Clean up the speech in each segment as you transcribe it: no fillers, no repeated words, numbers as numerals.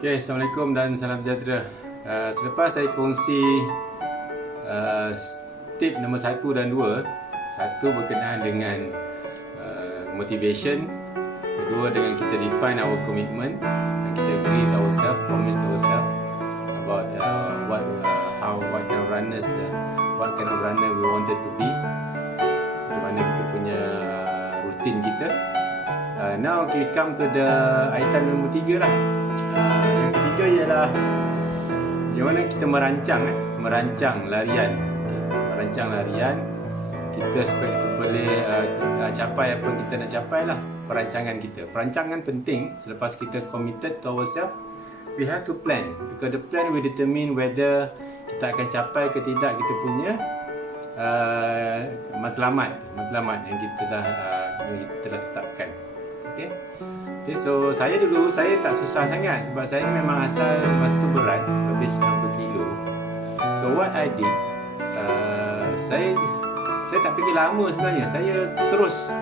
Okay, Assalamualaikum dan salam sejahtera. Selepas saya kongsi tip nombor 1 dan 2. Satu berkenaan dengan motivation, kedua dengan kita define our commitment, dan kita agree with ourselves, promise to ourselves about what kind of runners, what kind of runner we wanted to be, bagaimana kita punya rutin kita. Now we come to the item nombor 3 lah. Yang ketiga ialah bagaimana kita merancang larian. Merancang larian kita supaya kita boleh capai apa yang kita nak capai lah. Perancangan kita. Perancangan penting. Selepas kita committed to ourselves, we have to plan, because the plan will determine whether kita akan capai ke tidak kita punya matlamat yang kita dah tetapkan. Okay, so saya tak susah sangat sebab saya ni memang asal masa tu berat lebih 90 kilo. So what I did, saya tak fikir lama sebenarnya. Saya terus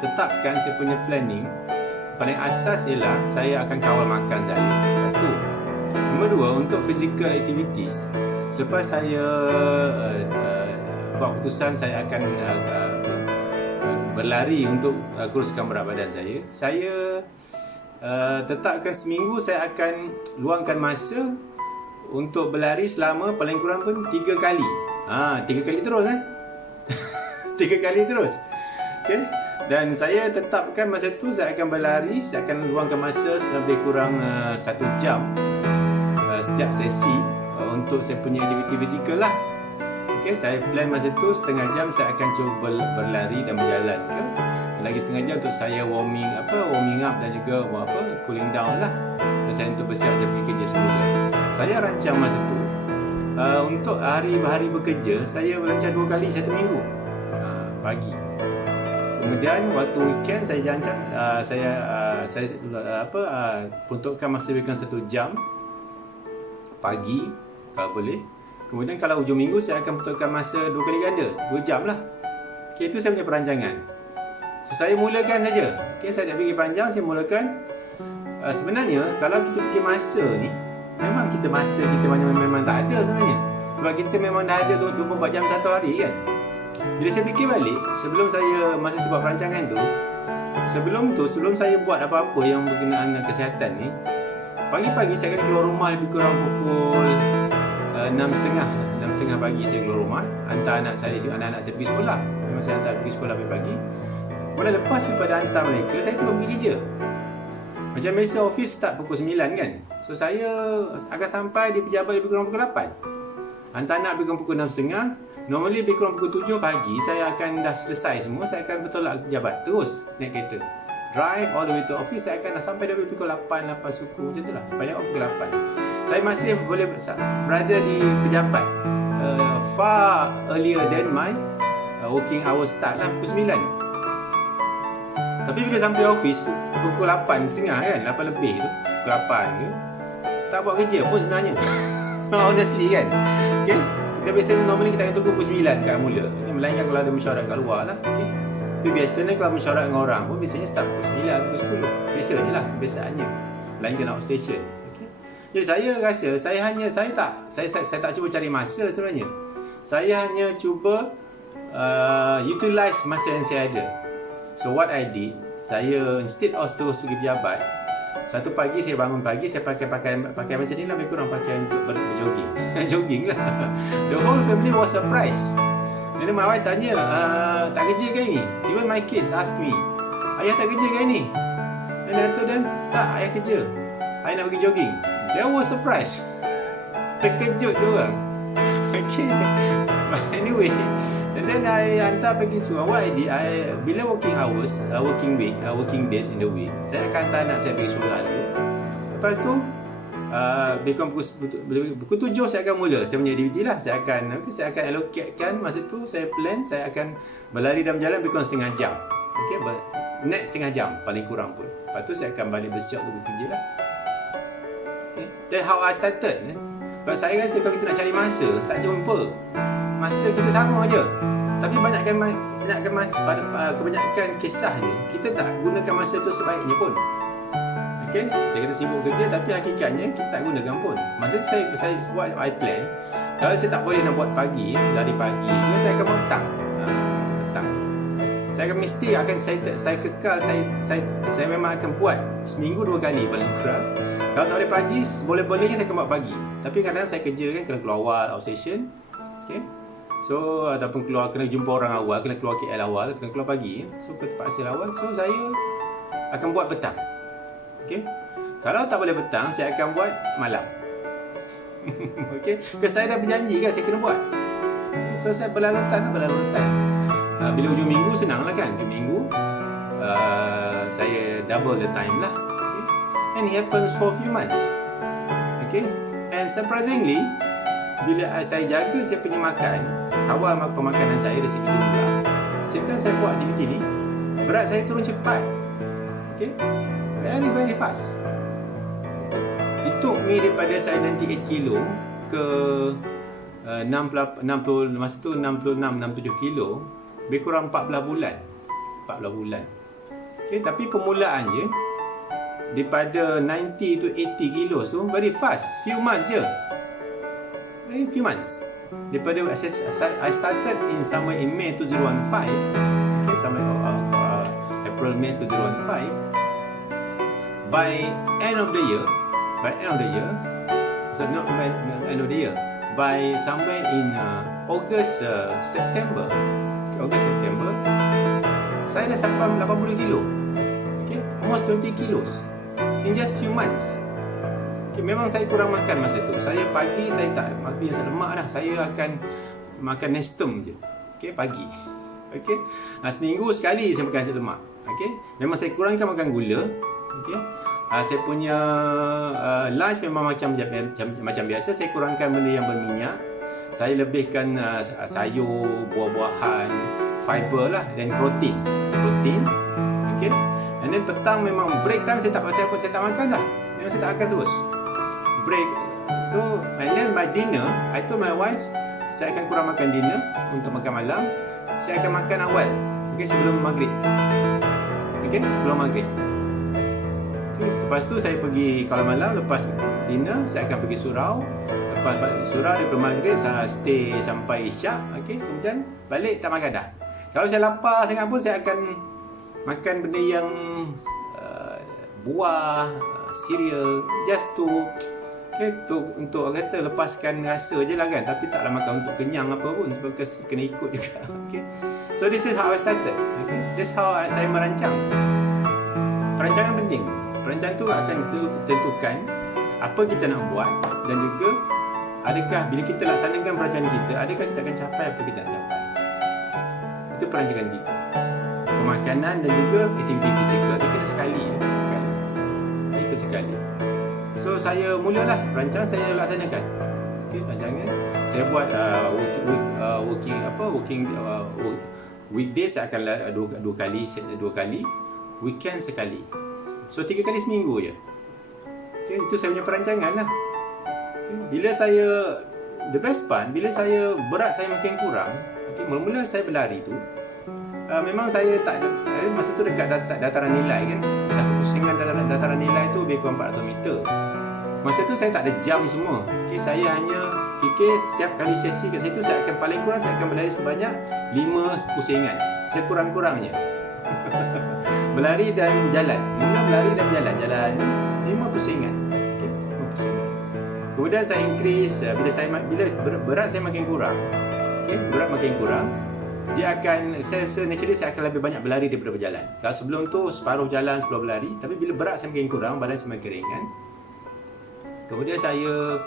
tetapkan saya punya planning. Paling asas ialah saya akan kawal makan saya. Satu. Nombor 2, untuk physical activities, selepas saya buat keputusan saya akan berlari untuk kuruskan berat badan saya tetapkan seminggu saya akan luangkan masa untuk berlari selama paling kurang pun 3 kali. 3 kali terus 3 kali terus. Okay? Dan saya tetapkan masa tu saya akan berlari, saya akan luangkan masa lebih kurang 1 jam setiap sesi untuk saya punya aktiviti fizikal lah. Okay, saya plan masa tu setengah jam saya akan cuba berlari dan berjalan ke. Dan lagi setengah jam untuk saya warming up dan juga cooling down lah. Dan saya untuk bersiap saya pergi kerja semula. Saya rancang masa tu untuk hari-hari bekerja saya merancang 2 kali 1 minggu pagi. Kemudian waktu weekend saya rancang saya peruntukkan masa lebih kurang 1 jam pagi kalau boleh. Kemudian kalau hujung minggu saya akan peruntukkan masa 2 kali ganda, 2 jam lah. Okay, itu saya punya perancangan. So saya mulakan saja. Okay, saya tak fikir panjang, saya mulakan. Sebenarnya kalau kita fikir masa ni, memang masa kita memang tak ada sebenarnya. Sebab kita memang dah ada 24 jam satu hari kan. Bila saya fikir balik, masa saya buat perancangan tu, sebelum saya buat apa-apa yang berkenaan dengan kesihatan ni, pagi-pagi saya akan keluar rumah lebih kurang pukul 6.30 pagi saya keluar rumah, hantar anak saya pergi sekolah. Memang saya hantar pergi sekolah pagi. Kemudian lepas daripada hantar mereka, saya terus pergi kerja. Macam biasa office start pukul 9 kan. So saya akan sampai di pejabat lebih kurang pukul 8. Hantar anak lebih kurang pukul 6.30. Normally lebih kurang pukul 7 pagi saya akan dah selesai semua. Saya akan bertolak ke pejabat, terus naik kereta, drive all the way to office. Saya akan dah sampai dah pukul 8 suku macam tu lah. Sampai pukul 8. Saya masih boleh berada di pejabat far earlier than my working hour start lah, pukul 9. Tapi bila sampai office pukul 8.30 kan, 8 lebih tu, pukul 8 ke, tak buat kerja pun sebenarnya. Honestly kan. Okay? Kita biasanya normally kita akan tunggu pukul 9 kat mula. Okay? Melainkan kalau ada mesyuarat kat luar lah. Okay? Tapi biasanya kalau mesyuarat dengan orang pun biasanya start pukul 9, pukul 10. Biasanya lah, kebiasaannya. Melainkan outstation. Jadi saya rasa saya tak cuba cari masa sebenarnya. Saya hanya cuba utilize masa yang saya ada. So what I did, saya instead of terus pergi pejabat, satu pagi saya bangun pagi, saya pakai macam ni lah, lebih kurang pakai untuk berjogging. Jogging lah. The whole family was surprised. Jadi my wife tanya, tak kerja ke ini? Even my kids ask me, ayah tak kerja ke ini? Dan I told them, tak, ayah kerja. Ayah nak pergi jogging. They were surprised. Terkejut diorang. Okay. Anyway, and then I hantar pergi sekolah. What I did, bila working hours, working days in the week, saya akan hantar anak saya pergi sekolah dulu. Lepas tu, pukul 7 saya akan mula saya punya aktiviti lah. Saya akan allocatekan masa tu, saya plan, saya akan berlari dan berjalan lebih kurang setengah jam. Okay, next setengah jam paling kurang pun. Lepas tu saya akan balik bersiap untuk bekerja lah. That's how I started. Sebab saya rasa kalau kita nak cari masa, tak jumpa. Masa kita sama je. Tapi kebanyakan kisahnya, kita tak gunakan masa tu sebaiknya pun. Okay, kita sibuk kerja tapi hakikatnya kita tak gunakan pun. Masa tu saya buat plan. Kalau saya tak boleh nak buat pagi, dari pagi ke saya akan buat petang. Petang. Saya akan mesti akan saya kekal saya memang akan buat seminggu 2 kali paling kurang. Kalau tak boleh pagi, boleh-bolehnya saya akan buat pagi. Tapi kadang-kadang saya kerja kan kena keluar awal outstation. Okay. So ataupun kena jumpa orang awal, kena keluar KL awal, kena keluar pagi. So terpaksa awal. So saya akan buat petang. Okay. Kalau tak boleh petang, saya akan buat malam. Okay. Kerana saya dah berjanji kan saya kena buat. Okay. So saya berlalutan. Bila hujung minggu senang lah kan. Hujung minggu saya double the time lah. Okay. And it happens for a few months. Okay. And surprisingly, bila saya jaga saya punya makan, kawal pemakanan saya dari segi jumlah, sehingga saya buat aktiviti ni, berat saya turun cepat. Okay. Very very fast. It took me daripada saya 98 kilo ke 60 masa tu 66-67 kilo, lebih kurang 14 bulan. Okay, tapi permulaan je daripada 90 to 80 kilos tu very fast, few months je. Very few months. Daripada I started in somewhere in May 2015. Okay, somewhere April May 2015. By end of the year, so not by end of the year, by somewhere in August September, saya dah sampai 80 kilo. Okay, almost 20 kilos in just few months. Okay, memang saya kurang makan masa tu. Saya pagi saya tak makan yang lemak dah. Saya akan makan Nestum je. Okay, pagi. Okay, seminggu sekali saya makan nasi lemak. Okay, memang saya kurangkan makan gula. Okay. Saya punya lunch memang macam biasa. Saya kurangkan benda yang berminyak. Saya lebihkan sayur, buah-buahan, fiber lah, dan protein. Okay. And then petang memang break time saya tak makan dah. Memang saya tak makan terus. Break. So and then my dinner, I told my wife saya akan kurang makan dinner untuk makan malam. Saya akan makan awal. Okay, sebelum maghrib. Okay, sebelum maghrib. Lepas tu saya pergi, kalau malam lepas dinner saya akan pergi surau. Lepas balik surau daripada maghrib saya stay sampai isyak. Okay, kemudian balik tak makan dah. Kalau saya lapar sangat pun saya akan makan benda yang buah, cereal, just to untuk kata lepaskan rasa je lah kan. Tapi taklah makan untuk kenyang apa pun, sebab kena ikut juga. Okay. So this is how I started. Okay. This is how saya merancang. Perancangan penting. Perancangan tu akan tentukan apa kita nak buat, dan juga adakah bila kita laksanakan perancangan kita, adakah kita akan capai apa kita nak capai. Itu perancangan kita. Pemakanan dan juga aktiviti fizikal dia kena sekali. So saya mulalah rancang, saya laksanakan. Okey, rancangan saya buat weekdays saya akan dua kali, weekend sekali. So 3 kali seminggu je. Okay, itu saya punya perancangan lah. Okay, bila saya the best part, bila saya berat saya makin kurang. Okay, mula-mula saya berlari tu memang saya tak masa tu dekat dataran nilai kan. Satu pusingan dataran nilai tu lebih kurang 400 meter. Masa tu saya tak ada jam semua. Okay, saya hanya fikir setiap kali sesi kat situ saya akan paling kurang saya akan berlari sebanyak 5 pusingan sekurang-kurangnya. Berlari dan jalan. Mula berlari dan jalan 5 pusingan. Okay, 5 pusingan. Kemudian saya increase bila berat saya makin kurang. Okay, berat makin kurang, dia akan naturally saya akan lebih banyak berlari daripada berjalan. Kalau sebelum tu separuh jalan, separuh berlari, tapi bila berat saya makin kurang, badan saya makin ringan. Kemudian saya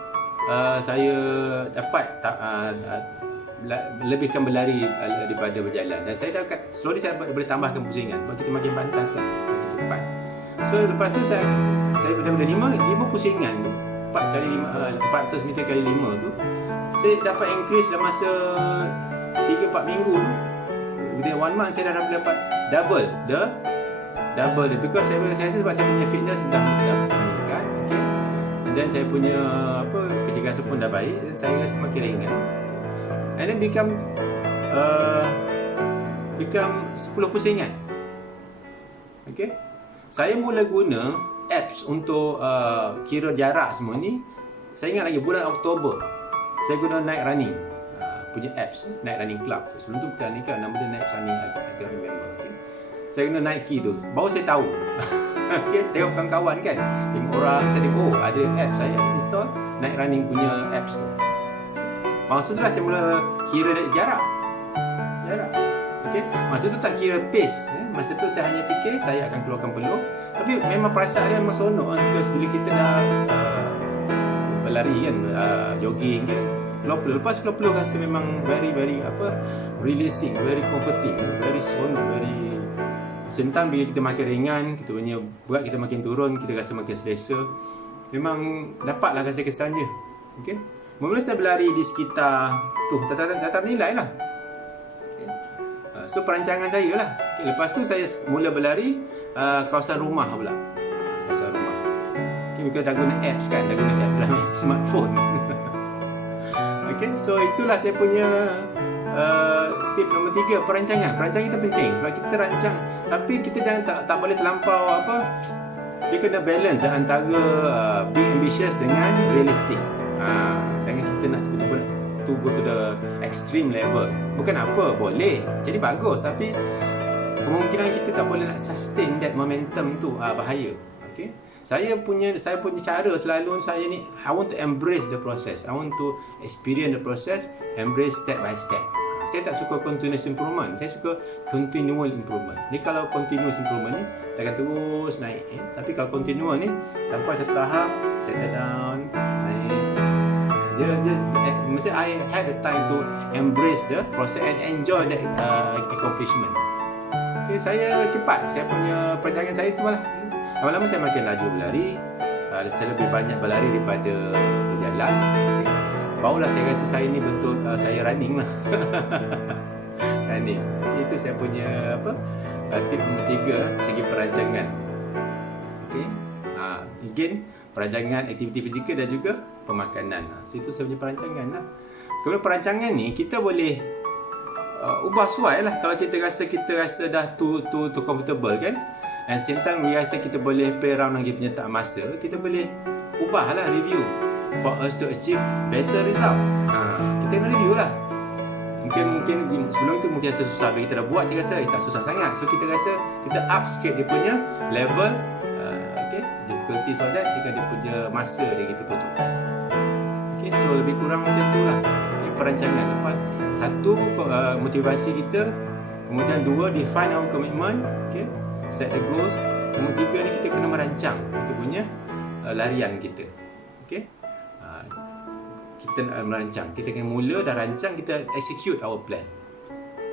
dapat lebihkan berlari daripada berjalan, dan saya dah slowly saya boleh tambahkan pusingan sebab kita makin pantas kan, makin cepat. So lepas tu saya daripada 5 pusingan tu 400 meter kali 5 tu saya dapat increase dalam masa 3-4 minggu tu. Within 1 month saya dah dapat double dia, because saya rasa sebab saya punya fitness dah meningkat. Okay, dan saya punya kecergasan pun dah baik, dan saya rasa makin ringan. And then become 10 pusingan. Okay, saya mula guna apps untuk kira jarak semua ni, saya ingat lagi bulan Oktober saya guna Nike Running punya apps, Nike Running Club. Sebelum tu bukan ni kan, nama dia Nike Running, I cannot remember. Okay? Saya guna Nike tu, baru saya tahu. Okay? Tengok kawan-kawan kan, tengok orang, saya tengok oh ada apps, saya install Nike Running punya apps tu. Masa tu lah saya mula kira jarak. Okay? Masa tu tak kira pace. Masa tu saya hanya fikir saya akan keluarkan peluh. Tapi memang perasaan dia memang seronok kan. Because bila kita dah berlari kan, jogging kan, keluar peluh. Lepas keluar peluh rasa memang very releasing, very comforting, very seronok, very sentang. Bila kita makin ringan, kita punya berat kita makin turun, kita rasa makin selesa. Memang dapatlah rasa kesan dia. Okay? Mula saya berlari di sekitar tu, dataran nilai lah. Okay. So perancangan saya lah. Okay. Lepas tu saya mula berlari kawasan rumah pula. Kawasan rumah. Okay, because dah guna apps kan, dah guna app dalam smartphone. Okay, so itulah saya punya tip nombor 3, perancangan. Perancangan kita penting sebab kita rancang, tapi kita jangan tak boleh terlampau dia kena balance antara being ambitious dengan realistic. Jangan kita nak to go to the extreme level. Bukan apa, boleh jadi bagus, tapi kemungkinan kita tak boleh nak sustain that momentum tu, bahaya. Okay? Saya punya cara selalu saya ni, I want to embrace the process. I want to experience the process, embrace step by step. Saya tak suka continuous improvement, saya suka continual improvement. Ni kalau continuous improvement ni takkan terus naik, tapi kalau continual ni sampai satu tahap settle down, naik. Mesti I had the time to embrace the process and enjoy that accomplishment. Okay, saya cepat, saya punya perancangan saya tu lah. Lama-lama saya makin laju berlari, saya lebih banyak berlari daripada berjalan. Okay. Barulah saya rasa saya ni betul, saya running lah. Running. Okay, itu saya punya tip nombor 3, segi perancangan. Okay. Again, perancangan aktiviti fizikal dan juga pemakanan. So itu saya punya perancangan lah. Kemudian perancangan ni kita boleh ubah suai lah. Kalau kita rasa dah too comfortable kan, and same time we rasa kita boleh play around lagi penyertaan masa, kita boleh ubah lah, review for us to achieve better result. Kita kena review lah. Mungkin sebelum tu mungkin rasa susah, bila kita dah buat kita rasa tak susah sangat, so kita rasa kita up sikit dia punya level, okay, difficulty so that dia punya masa dia kita peruntukkan. Okay, so lebih kurang macam tu lah. Okay, perancangan lepas satu, motivasi kita, kemudian 2, define our commitment, okay, set the goals. Nombor 3 ni kita kena merancang kita punya larian kita. Okay, kita nak merancang, kita kena mula dah rancang, kita execute our plan.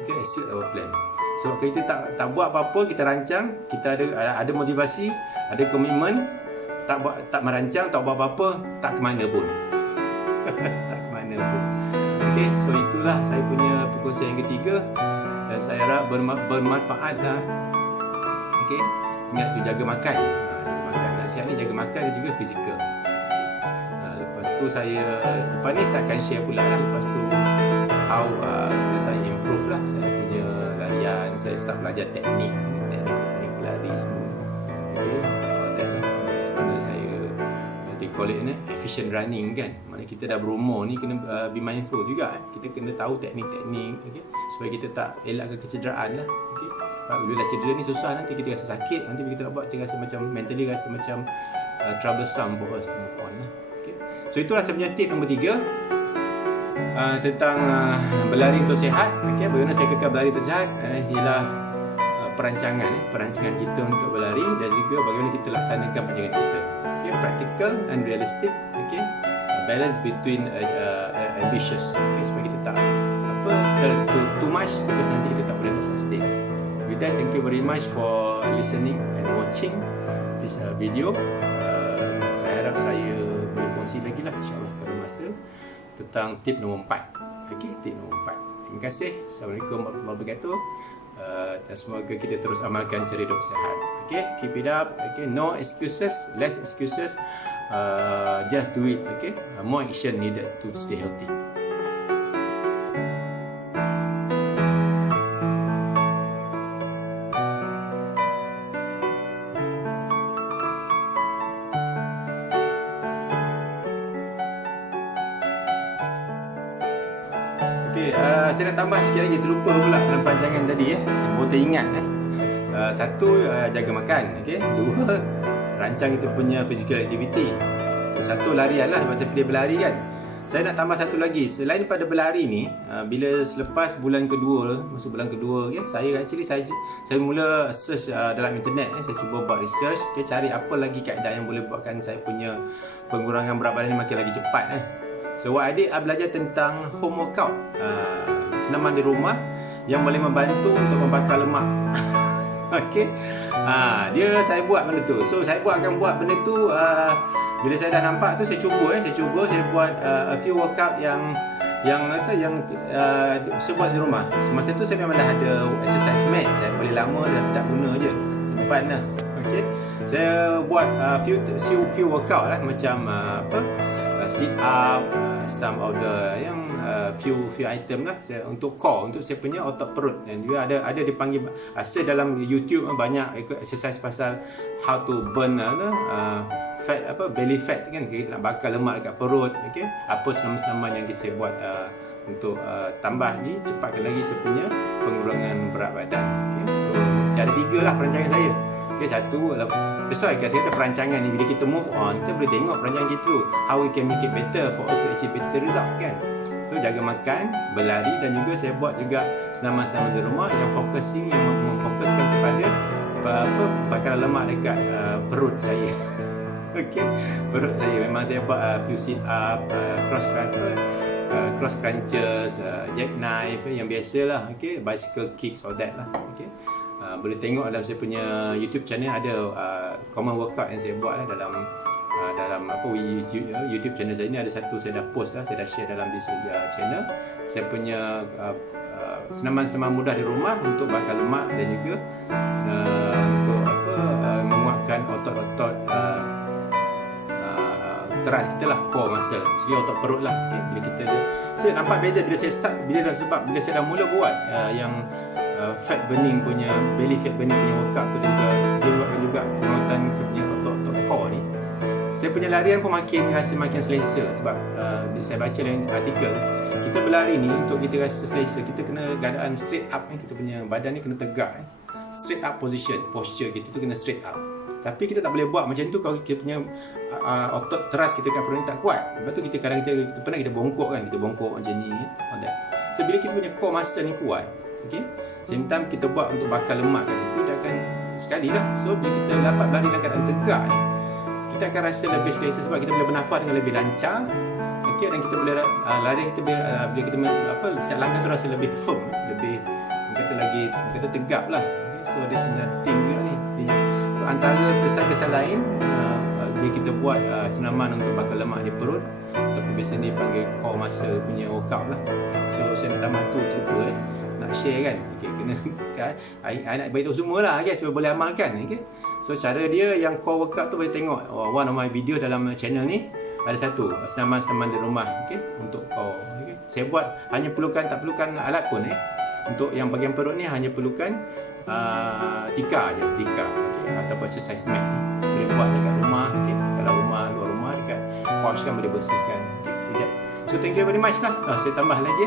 Okay, execute our plan. Sebab kalau kita tak buat apa-apa, kita rancang, kita ada motivasi, ada komitmen, tak merancang, tak buat apa-apa, tak ke mana pun. Tak ke mana pun. Okay, so itulah saya punya perkongsian yang ketiga, dan saya harap bermanfaat lah. Okay, ingat tu jaga makan. Jaga makan. Nasihat ni jaga makan dan juga fizikal. Lepas tu lepas ni saya akan share pula lah. Lepas tu how saya improve lah saya punya larian. Saya start belajar teknik lari semua. Okay, macam mana saya they call it efficient running kan. Maknanya kita dah berumur ni kena be mindful juga. Kita kena tahu teknik-teknik, okay, supaya kita tak elakkan kecederaan lah. Okay. Bila dah cedera ni susah, nanti kita rasa sakit, nanti bila kita nak buat kita rasa macam mentally rasa macam troublesome for us to move on lah. Okay. So itulah saya punya tip nombor 3 tentang berlari untuk sihat. Okay, bagaimana saya kekal berlari untuk sihat ialah perancangan kita untuk berlari dan juga bagaimana kita laksanakan perancangan kita. Okay, practical and realistic. Okay, balance between ambitious. Okay, supaya kita tak too much, because nanti kita tak boleh sustain. With that, thank you very much for listening and watching this video. Saya harap saya boleh kongsi lagi lah, insyaAllah pada masa, tentang tip nombor 4. Okay, tip nombor 4. Terima kasih. Assalamualaikum warahmatullahi wabarakatuh. Dan semoga kita terus amalkan cara hidup sihat. Okay, keep it up. Okay, no excuses, less excuses. Just do it. Okay, more action needed to stay healthy. saya nak tambah sikit lagi, terlupa pula dalam perancangan tadi baru teringat satu, jaga makan, okey. Dua, rancang kita punya physical activity. So, satu larian lah sebab saya pilih berlari kan. Saya nak tambah satu lagi, selain pada berlari ni, bila selepas bulan kedua, masuk bulan kedua, saya mula search dalam internet, saya cuba buat research, cari apa lagi kaedah yang boleh buatkan saya punya pengurangan berat badan ni makin lagi cepat. So what I did, I belajar tentang home workout, senaman di rumah yang boleh membantu untuk membakar lemak. Okey, saya buat benda tu. So saya akan buat benda tu. Bila saya dah nampak tu, saya cuba saya buat a few workout yang saya buat di rumah. Masa tu saya memang dah ada exercise mat, saya boleh lama dah tak guna je, simpan lah. Okey, saya buat few workout lah, macam sit up, some of the yang few item lah untuk core, untuk saya punya otot perut. Dan juga ada dipanggil dalam YouTube banyak exercise pasal how to burn fat, belly fat kan, kita nak bakar lemak dekat perut. Okey, apa senaman-senaman yang kita buat untuk tambah ni, cepatkan lagi saya punya pengurangan berat badan. Okey, so ada 3 lah perancangan saya. Okey, satu, sesuai kan kita perancangan ni, bila kita move on, kita boleh tengok perancangan kita, how we can make it better for us to achieve better result kan. So jaga makan, berlari, dan juga saya buat juga senaman-senaman di rumah yang memfokuskan kepada bakaran lemak dekat perut saya. Okey, perut saya memang saya buat few sit up, cross crunches, jackknife yang biasalah. Okey, bicycle kicks, all that lah. Okey, boleh tengok dalam saya punya YouTube channel, ada common workout yang saya buat lah dalam YouTube channel saya ni. Ada satu saya dah post lah, saya dah share dalam this channel. Saya punya senaman-senaman mudah di rumah untuk bakar lemak, dan juga untuk menguatkan otot-otot teras kita lah, core muscle, jadi otot perut lah. Okay, bila kita saya nampak beza bila saya start, bila saya dah mula buat yang fat burning punya, belly fat burning punya workout tu, dan juga dia buatkan juga penguatan punya otot core ni, saya punya larian pun rasa makin selesa. Sebab saya baca dalam artikel, kita berlari ni untuk kita rasa selesa, kita kena keadaan straight up ni, kita punya badan ni kena tegak, straight up posture kita tu kena straight up. Tapi kita tak boleh buat macam tu kalau kita punya otot teras kita kat perut ni tak kuat. Lepas tu kita kadang kita pernah kita bongkok kan, kita bongkok macam ni, so bila kita punya core muscle ni kuat, okey, same time kita buat untuk bakar lemak kat situ, dia akan sekali lah. So bila kita dapat lari dalam keadaan tegak ni, kita akan rasa lebih selesa sebab kita boleh bernafas dengan lebih lancar. Okey, dan kita boleh lari, kita bila kita setiap langkah tu rasa lebih firm, lebih kata tegap lah. So ada sebenarnya thing juga ni. Antara kesan-kesan lain bila kita buat senaman untuk bakar lemak di perut, ataupun biasa ni panggil core muscle punya workout lah. So saya nak tambah tu terlupa nak share kan. Okay, kena I nak beritahu semua lah guys, supaya boleh amalkan. Okay, so cara dia yang core workout tu boleh tengok one of my video dalam channel ni. Ada satu senaman-senaman di rumah, okay, untuk core. Okay, saya buat tak perlukan alat pun. Untuk yang bahagian perut ni hanya perlukan tika je, okay, ataupun exercise mat ni boleh buat dekat rumah. Okay, kalau luar rumah dekat pouch kan boleh bersihkan. Okay, so thank you very much lah. Saya tambah lagi.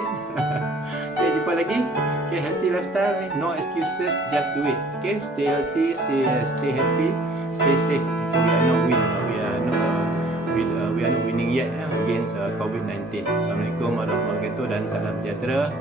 Okay, jumpa lagi. Okay, healthy lifestyle, no excuses, just do it. Okay, stay healthy, stay happy, stay safe. Okay, we are not winning yet against COVID-19. Assalamualaikum warahmatullahi wabarakatuh dan salam sejahtera.